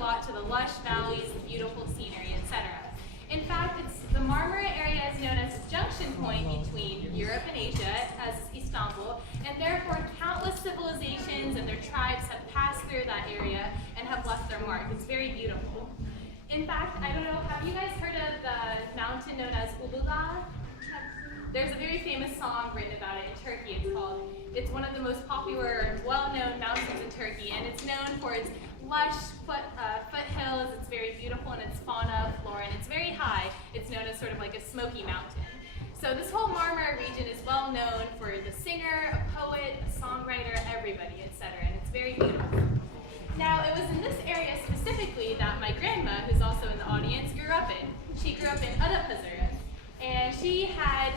lot to the lush valleys, the beautiful scenery, etc. In fact, the Marmara area is known as a junction point between Europe and Asia, as Istanbul, and therefore countless civilizations and their tribes have passed through that area and have left their mark. It's very beautiful. In fact, I don't know, have you guys heard of the mountain known as Uludağ? There's a very famous song written about it in Turkey. It's one of the most popular, well-known mountains in Turkey, and it's known for its lush foothills. It's very beautiful in its fauna, flora, and it's very high. It's known as sort of like a smoky mountain. So this whole Marmara region is well known for the singer, a poet, a songwriter, everybody, etc., and it's very beautiful. Now, it was in this area specifically that my grandma, who's also in the audience, grew up in. She grew up in Adapazarı, and she had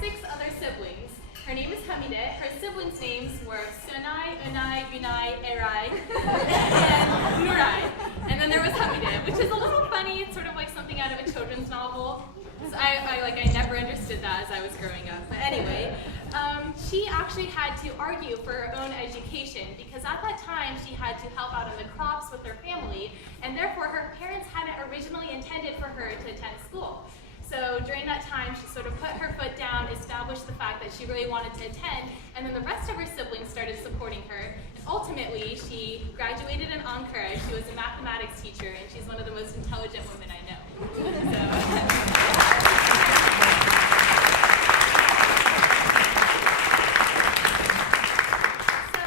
6 other siblings. Her name is Hamide. Her siblings' names were Sönay, Önay, Günay, Eray, and Nuray. And then there was Hamide, which is a little funny. It's sort of like something out of a children's novel. So I never understood that as I was growing up. But anyway, she actually had to argue for her own education because at that time she had to help out in the crops with her family, and therefore her parents hadn't originally intended for her to attend school. So during that time, she sort of put her foot down, established the fact that she really wanted to attend, and then the rest of her siblings started supporting her. And ultimately, she graduated in Ankara. She was a mathematics teacher, and she's one of the most intelligent women I know. So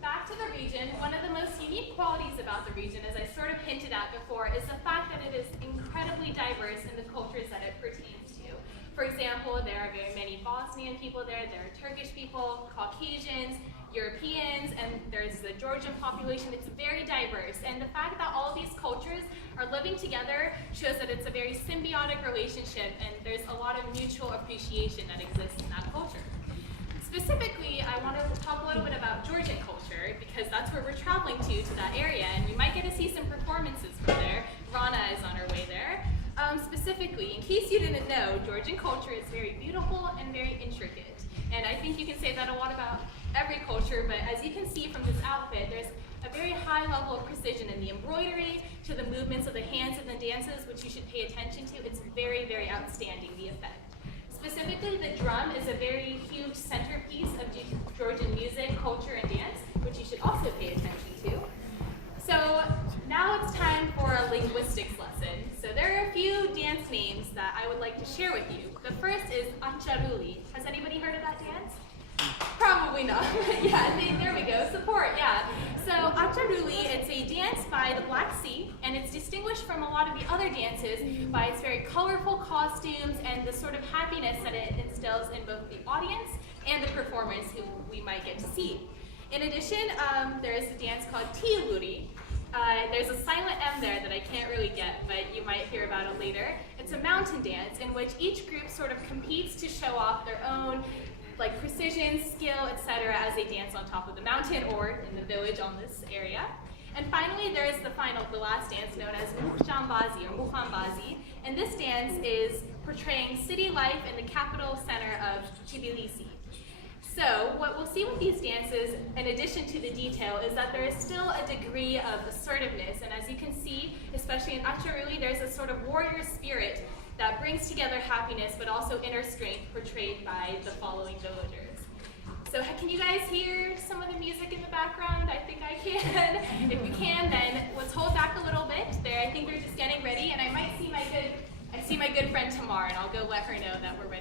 back to the region, one of the most unique qualities about the region, as I sort of hinted at before, is the fact that it is incredibly diverse in the cultures that it pertains to. For example, there are very many Bosnian people there are Turkish people, Caucasians, Europeans, and there's the Georgian population. It's very diverse, and the fact that all of these cultures are living together shows that it's a very symbiotic relationship, and there's a lot of mutual appreciation that exists in that culture. Specifically, I want to talk a little bit about Georgian culture because that's where we're traveling to that area, and you might get to see some performances from there. Rana is on her way there. Specifically, in case you didn't know, Georgian culture is very beautiful and very intricate. And I think you can say that a lot about every culture, but as you can see from this outfit, there's a very high level of precision in the embroidery, to the movements of the hands and the dances, which you should pay attention to. It's very, very outstanding, the effect. Specifically, the drum is a very huge centerpiece of Georgian music, culture, and dance, which you should also pay attention to. So now it's time for a linguistics lesson. So there are a few dance names that I would like to share with you. The first is Acharuli. Has anybody heard of that dance? Probably not. Yeah, there we go. Support, yeah. So Acharuli, it's a dance by the Black Sea, and it's distinguished from a lot of the other dances by its very colorful costumes and the sort of happiness that it instills in both the audience and the performers who we might get to see. In addition, there is a dance called Tiyuguri. There's a silent M there that I can't really get, but you might hear about it later. It's a mountain dance in which each group sort of competes to show off their own precision, skill, etc. as they dance on top of the mountain or in the village on this area. And finally, there is the last dance known as Muhjambazi or Muhambazi, and this dance is portraying city life in the capital center of Tbilisi. So what we'll see with these dances, in addition to the detail, is that there is still a degree of assertiveness. And as you can see, especially in Acharuli, there's a sort of warrior spirit that brings together happiness, but also inner strength portrayed by the following villagers. So can you guys hear some of the music in the background? I think I can. If you can, then let's hold back a little bit. I think they're just getting ready, and I see my good friend Tamar, and I'll go let her know that we're ready.